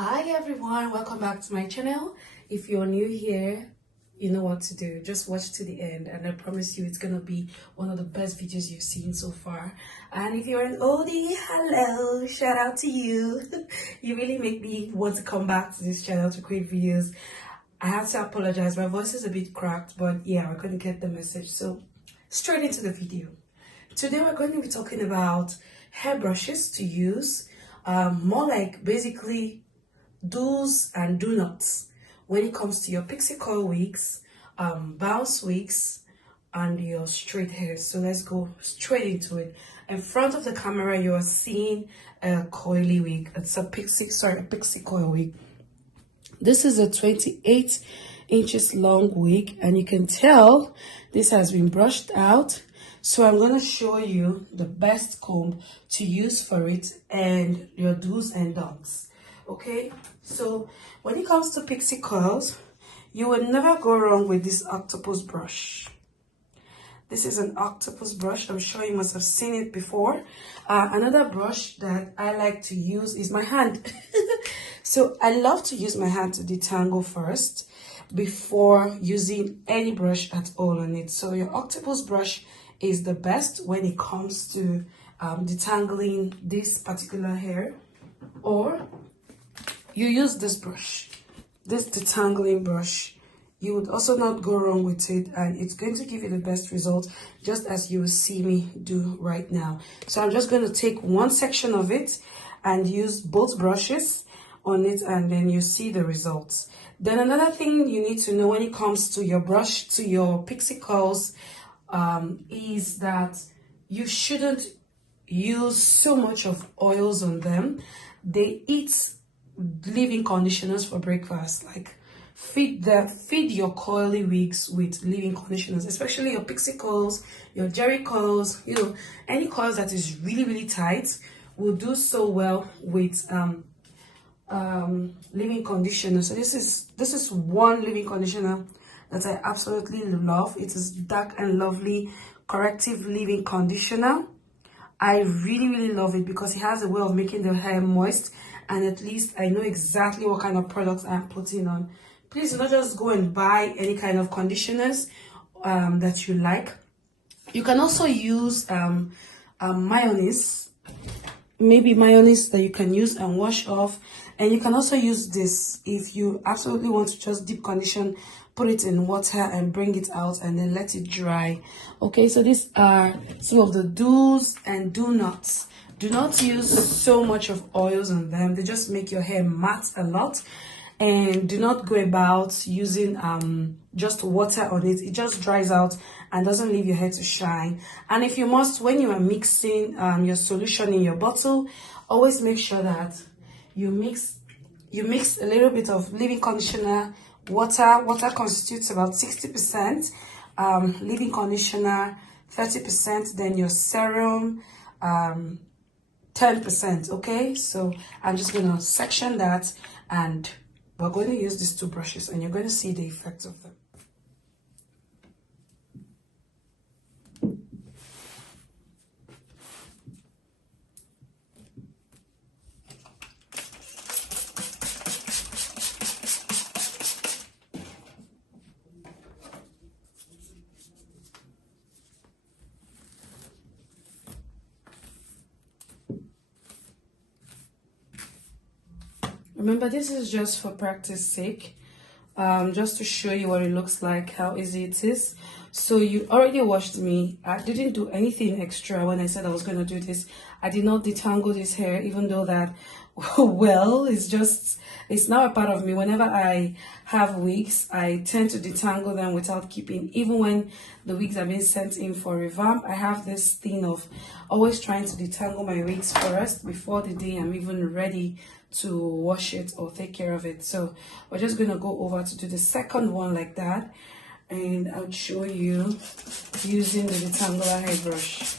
Hi everyone, welcome back to my channel. If you're new here, you know what to do. Just watch to the end and I promise you it's gonna be one of the best videos you've seen so far. And if you're an oldie, hello, shout out to you. You really make me want to come back to this channel to create videos. I have to apologize, my voice is a bit cracked, but yeah, we're going to get the message. So straight into the video. Today we're going to be talking about hair brushes to use, more like basically do's and do nots when it comes to your Pixie Curl wigs, bounce wigs, and your straight hair. So let's go straight into it. In front of the camera, you are seeing a coily wig. It's a Pixie Curl wig. This is a 28 inches long wig, and you can tell this has been brushed out. So I'm going to show you the best comb to use for it and your do's and don'ts. Okay, so when it comes to Pixie Curls, you will never go wrong with this octopus brush. This is an octopus brush. I'm sure you must have seen it before. Another brush that I like to use is my hand. So I love to use my hand to detangle first before using any brush at all on it. So your octopus brush is the best when it comes to detangling this particular hair. Or you use this brush, this detangling brush. You would also not go wrong with it, and it's going to give you the best result, just as you will see me do right now. So I'm just going to take one section of it and use both brushes on it, and then you see the results. Then another thing you need to know when it comes to your brush, to your Pixie Curls, is that you shouldn't use so much of oils on them. They eat leave-in conditioners for breakfast. Like feed your coily wigs with leave-in conditioners, especially your Pixie Curls, your Jerry Curls, you know, any curls that is really tight will do so well with leave-in conditioner. So this is one leave-in conditioner that I absolutely love. It is Dark and Lovely corrective leave-in conditioner. I really love it because it has a way of making the hair moist, and at least I know exactly what kind of products I'm putting on. Please do not just go and buy any kind of conditioners that you like. You can also use mayonnaise, maybe mayonnaise that you can use and wash off. And you can also use this if you absolutely want to just deep condition, put it in water and bring it out and then let it dry. Okay, so these are some of the do's and do nots. Do not use so much of oils on them. They just make your hair matte a lot. And do not go about using just water on it. It just dries out and doesn't leave your hair to shine. And if you must, when you are mixing your solution in your bottle, always make sure that you mix a little bit of leave-in conditioner, water constitutes about 60%, leave-in conditioner 30%, then your serum 10%. Okay, so I'm just gonna section that, and we're going to use these two brushes and you're going to see the effects of them. Remember, this is just for practice sake, just to show you what it looks like, how easy it is. So you already watched me. I didn't do anything extra when I said I was going to do this. I did not detangle this hair, even though that, well, it's now a part of me. Whenever I have wigs, I tend to detangle them without keeping. Even when the wigs are being sent in for revamp, I have this thing of always trying to detangle my wigs first before the day I'm even ready to wash it or take care of it. So we're just going to go over to do the second one like that, and I'll show you using the detangler hairbrush.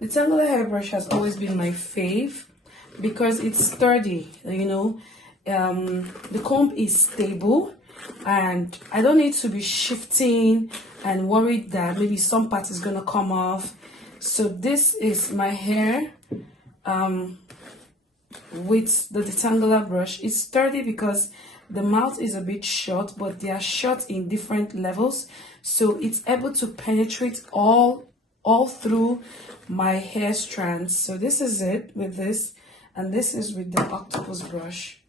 The detangler hairbrush has always been my fave because it's sturdy, you know. The comb is stable and I don't need to be shifting and worried that maybe some part is going to come off. So this is my hair with the detangler brush. It's sturdy because the mouth is a bit short, but they are short in different levels, so it's able to penetrate all through my hair strands. So this is it with this, and this is with the octopus brush.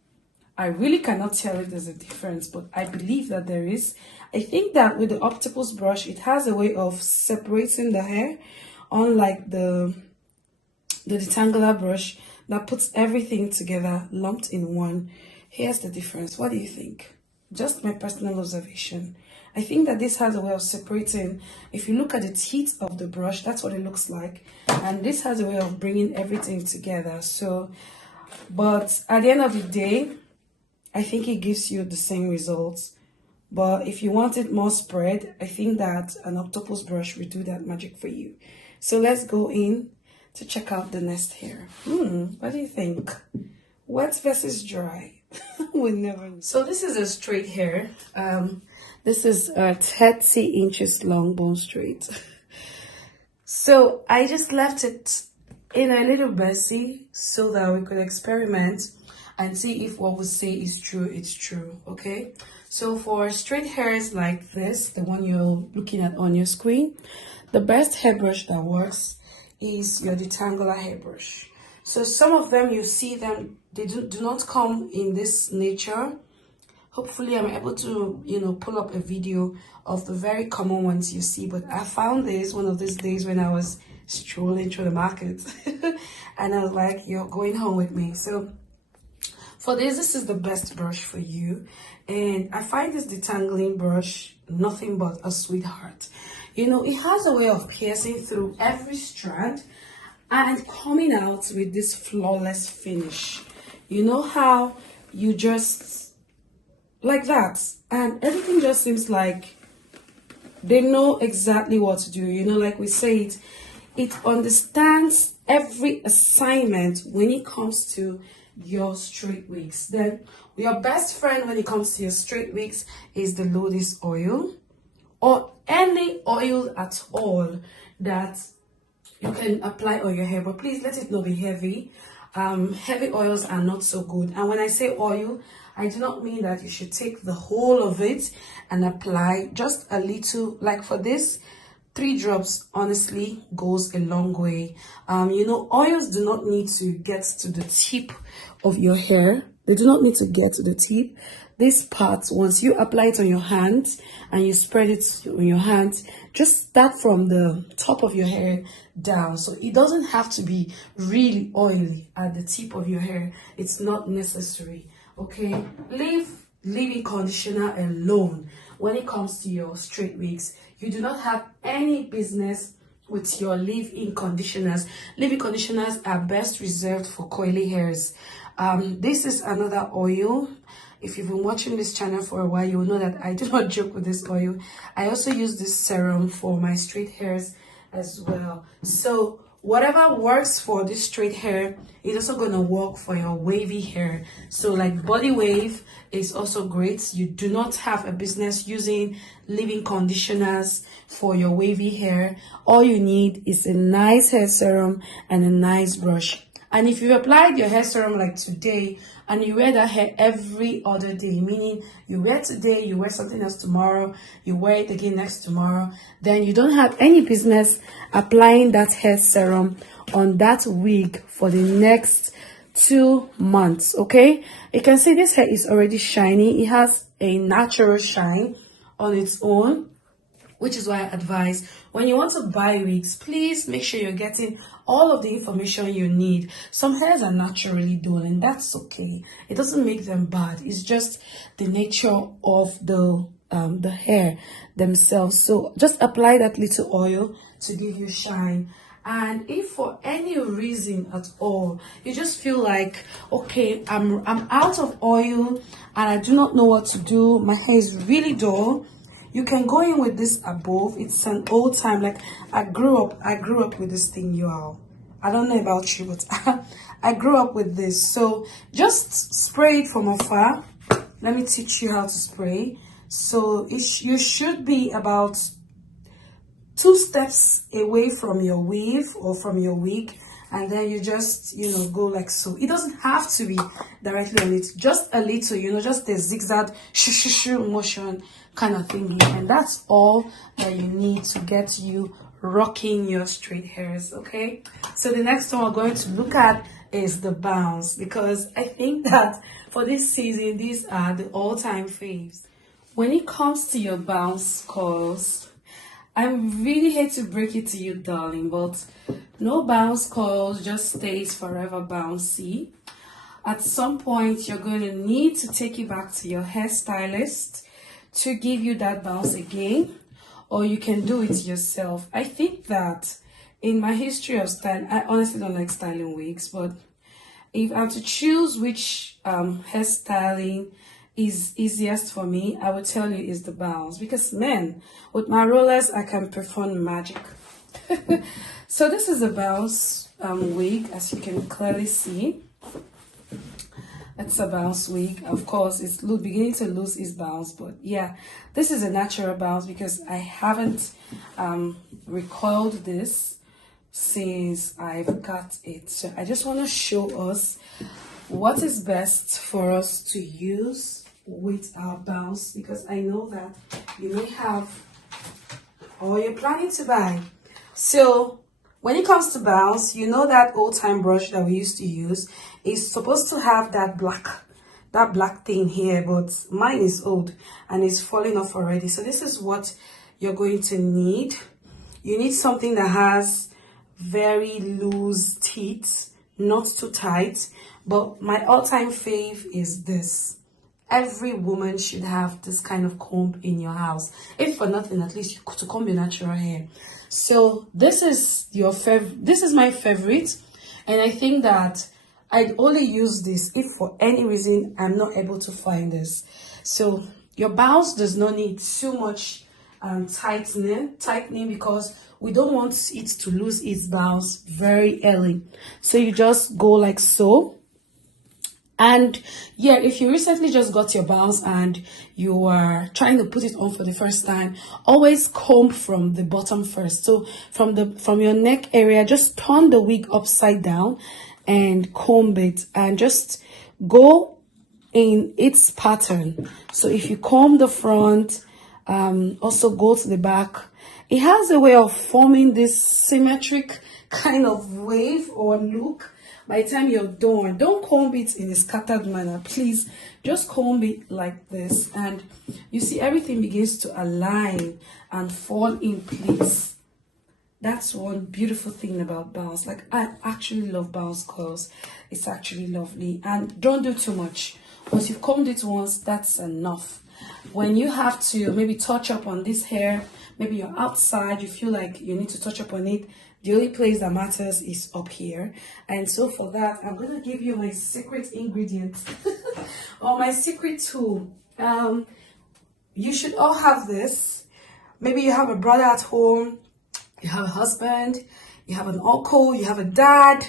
I really cannot tell if there's a difference, but I believe that there is. I think that with the octopus brush, it has a way of separating the hair, unlike the detangler brush that puts everything together lumped in one. Here's the difference. What do you think? Just my personal observation. I think that this has a way of separating. If you look at the teeth of the brush, that's what it looks like. And this has a way of bringing everything together. So, but at the end of the day, I think it gives you the same results. But if you want it more spread, I think that an octopus brush will do that magic for you. So let's go in to check out the next hair. What do you think? Wet versus dry? We never know. So this is a straight hair. This is 30 inches long, bone straight. So I just left it in a little messy so that we could experiment and see if what we say is true, it's true, okay? So for straight hairs like this, the one you're looking at on your screen, the best hairbrush that works is your detangler hairbrush. So some of them, you see them, they do not come in this nature. Hopefully I'm able to, pull up a video of the very common ones you see, but I found this one of these days when I was strolling through the market and I was like, you're going home with me. So for this is the best brush for you. And I find this detangling brush nothing but a sweetheart. It has a way of piercing through every strand and coming out with this flawless finish. You know how you just like that, and everything just seems like they know exactly what to do. Like we say, it understands every assignment when it comes to your straight wigs. Then your best friend when it comes to your straight wigs is the Lotus oil, or any oil at all that you can apply on your hair, but please let it not be heavy. Heavy oils are not so good. And when I say oil, I do not mean that you should take the whole of it and apply. Just a little. Like for this, 3 drops honestly goes a long way. Oils do not need to get to the tip of your hair. They do not need to get to the tip. This part, once you apply it on your hand and you spread it on your hand, just start from the top of your hair down. So it doesn't have to be really oily at the tip of your hair. It's not necessary, okay? Leave leave-in conditioner alone when it comes to your straight wigs. You do not have any business with your leave-in conditioners. Leave-in conditioners are best reserved for coily hairs. This is another oil. If you've been watching this channel for a while, you will know that I do not joke with this oil. I also use this serum for my straight hairs as well. So whatever works for this straight hair is also going to work for your wavy hair. So like body wave is also great. You do not have a business using leave-in conditioners for your wavy hair. All you need is a nice hair serum and a nice brush. And if you've applied your hair serum like today and you wear that hair every other day, meaning you wear today, you wear something else tomorrow, you wear it again next tomorrow, then you don't have any business applying that hair serum on that wig for the next 2 months, okay? You can see this hair is already shiny. It has a natural shine on its own, which is why I advise when you want to buy wigs, please make sure you're getting all of the information you need. Some hairs are naturally dull and that's okay. It doesn't make them bad. It's just the nature of the hair themselves. So just apply that little oil to give you shine. And if for any reason at all you just feel like, okay, I'm out of oil and I do not know what to do, my hair is really dull, you can go in with this above. It's an old time. Like I grew up with this thing, y'all. I don't know about you, but I grew up with this. So just spray it from afar. Let me teach you how to spray. So you should be about 2 steps away from your weave or from your wig, and then you just, you know, go like so. It doesn't have to be directly on it, just a little, you know, just a zigzag motion kind of thingy, and that's all that you need to get you rocking your straight hairs. Okay, so the next one we're going to look at is the bounce, because I think that for this season these are the all-time faves. When it comes to your bounce curls, I really hate to break it to you, darling, but no bounce curls just stays forever bouncy. At some point you're going to need to take it back to your hairstylist to give you that bounce again, or you can do it yourself. I think that in my history of styling, I honestly don't like styling wigs, but if I'm to choose which hairstyling is easiest for me, I would tell you is the bounce, because man, with my rollers I can perform magic. So this is a bounce wig, as you can clearly see. It's a bounce wig. Of course, it's beginning to lose its bounce, but yeah, this is a natural bounce because I haven't recoiled this since I've got it. So I just want to show us what is best for us to use with our bounce, because I know that you may have or you're planning to buy. So when it comes to bounce, you know that old time brush that we used to use is supposed to have that black thing here, but mine is old and it's falling off already. So this is what you're going to need. You need something that has very loose teeth, not too tight, but my all-time fave is this. Every woman should have this kind of comb in your house, if for nothing, at least to comb your natural hair. So this is my favorite, and I think that I'd only use this if for any reason I'm not able to find this. So your bounce does not need too much tightening, because we don't want it to lose its bounce very early. So you just go like so. And yeah, if you recently just got your bounce and you are trying to put it on for the first time, always comb from the bottom first. So from your neck area, just turn the wig upside down and comb it, and just go in its pattern. So if you comb the front, also go to the back, it has a way of forming this symmetric kind of wave or look. By the time you're done, don't comb it in a scattered manner, please. Just comb it like this, and you see everything begins to align and fall in place. That's one beautiful thing about bounce. Like, I actually love bounce curls. It's actually lovely. And don't do too much. Once you've combed it once, that's enough. When you have to maybe touch up on this hair, maybe you're outside, you feel like you need to touch up on it, the only place that matters is up here. And so for that, I'm going to give you my secret ingredient or my secret tool. You should all have this. Maybe you have a brother at home, you have a husband, you have an uncle, you have a dad.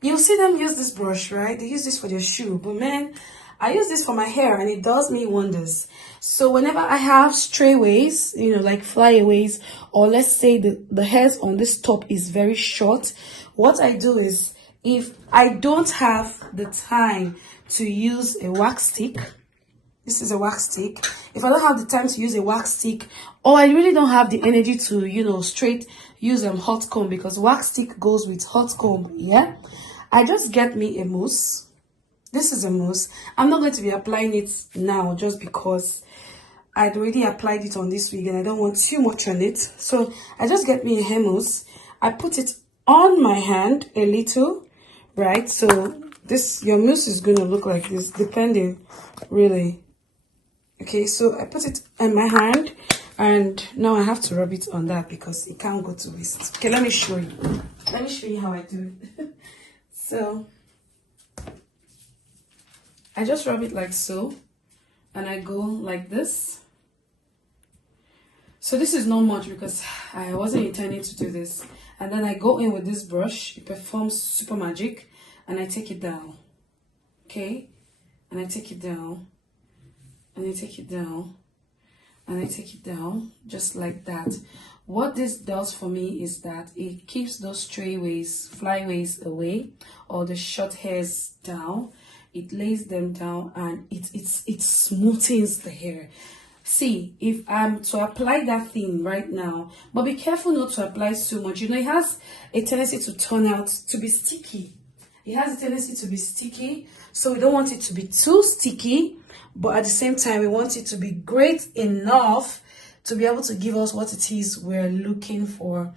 You'll see them use this brush, right? They use this for their shoe. But man, I use this for my hair and it does me wonders. So whenever I have strayaways, you know, like flyaways, or let's say the hairs on this top is very short, what I do is, if I don't have the time to use a wax stick, this is a wax stick. If I don't have the time to use a wax stick, or I really don't have the energy to, you know, straight use hot comb, because wax stick goes with hot comb, yeah? I just get me a mousse. This is a mousse. I'm not going to be applying it now just because I'd already applied it on this wig and I don't want too much on it. So I just get me a hair mousse. I put it on my hand a little, right? So your mousse is going to look like this, depending, really. Okay, so I put it on my hand, and now I have to rub it on that because it can't go to waste. Okay, let me show you. Let me show you how I do it. So I just rub it like so, and I go like this. So this is not much because I wasn't intending to do this. And then I go in with this brush. It performs super magic, and I take it down. Okay? And I take it down. And I take it down. And I take it down just like that. What this does for me is that it keeps those stray waves, flyaways away, or the short hairs down. It lays them down, and it smoothens the hair. See, if I'm to apply that thing right now, but be careful not to apply so much. You know, it has a tendency to turn out to be sticky. It has a tendency to be sticky, so we don't want it to be too sticky, but at the same time, we want it to be great enough to be able to give us what it is we're looking for.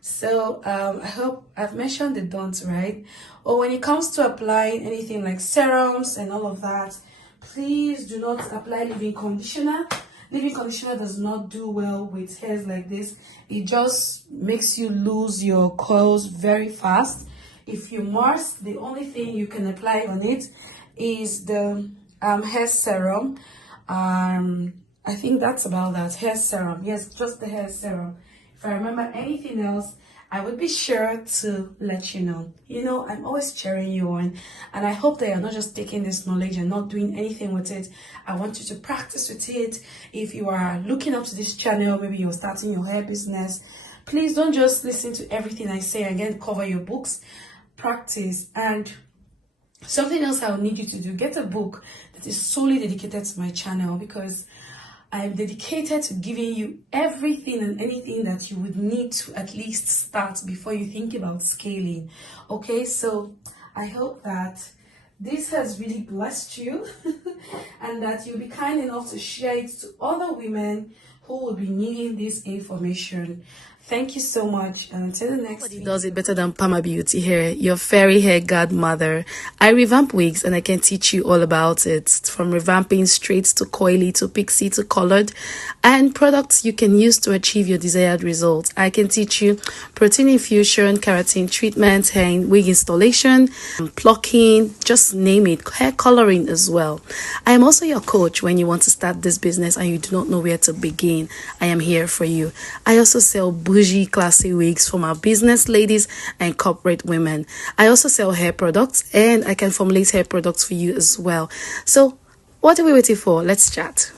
So I hope I've mentioned the don'ts, right? Or when it comes to applying anything like serums and all of that, please do not apply leave-in conditioner. Leave-in conditioner does not do well with hairs like this. It just makes you lose your curls very fast. If you must, the only thing you can apply on it is the hair serum. I think that's about that. Hair serum. Yes, just the hair serum. If I remember anything else, I would be sure to let you know. You know, I'm always cheering you on, and I hope that you're not just taking this knowledge and not doing anything with it. I want you to practice with it. If you are looking up to this channel, maybe you're starting your hair business, please don't just listen to everything I say and again cover your books. Practice. And something else I will need you to do, get a book that is solely dedicated to my channel, because I'm dedicated to giving you everything and anything that you would need to at least start before you think about scaling. Okay, so I hope that this has really blessed you and that you'll be kind enough to share it to other women who will be needing this information. Thank you so much, and until the next video. Does it better than Pama Beauty Hair, your fairy hair godmother. I revamp wigs, and I can teach you all about it, from revamping straight to coily to pixie to colored, and products you can use to achieve your desired results. I can teach you protein infusion, keratin treatment, hair wig installation, plucking, just name it, hair coloring as well. I am also your coach when you want to start this business and you do not know where to begin. I am here for you. I also sell bougie classy wigs for my business ladies and corporate women. I also sell hair products, and I can formulate hair products for you as well. So what are we waiting for? Let's chat.